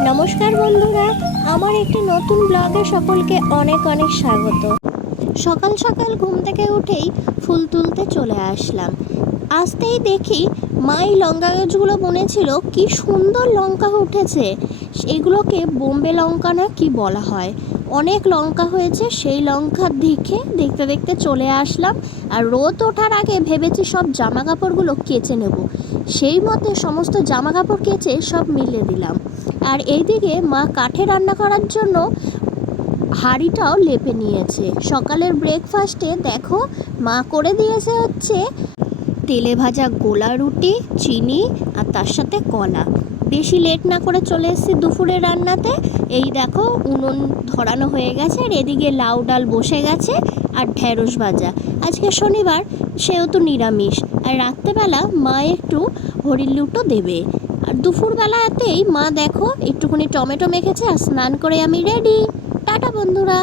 নমস্কার বন্ধুরা, আমার একটি নতুন ব্লগে সকলকে অনেক অনেক স্বাগত। সকাল সকাল ঘুম থেকে উঠেই ফুল তুলতে চলে আসলাম। আসতেই দেখি মাই লঙ্কা গাছগুলো বুনেছিল, কি সুন্দর লঙ্কা উঠেছে। এগুলোকে বোম্বে লঙ্কা না কি বলা হয়। অনেক লঙ্কা হয়েছে, সেই লঙ্কা দেখতে দেখতে চলে আসলাম। আর রোদ ওঠার আগে ভেবেছি সব জামা কাপড়গুলো কেচে নেব। সেই মতো সমস্ত জামা কাপড় কেচে সব মিলে দিলাম। আর এইদিকে মা কাঠে রান্না করার জন্য হাঁড়িটাও লেপে নিয়েছে। সকালের ব্রেকফাস্টে দেখো মা করে দিয়েছে হচ্ছে তেলে ভাজা গোলা রুটি, চিনি আর তার সাথে কলা। বেশি লেট না করে চলে এসেছি দুপুরের রান্নাতে। এই দেখো উনুন ধরানো হয়ে গেছে, আর এদিকে লাউ ডাল বসে গেছে, আর ঢেঁড়স ভাজা। আজকে শনিবার, সেহেতু নিরামিষ। আর রাত্রেবেলা মা একটু হরির লুটো দেবে। আর দুপুরবেলাতেই মা দেখো একটুখানি টমেটো মেখেছে, আর স্নান করে আমি রেডি। টাটা বন্ধুরা।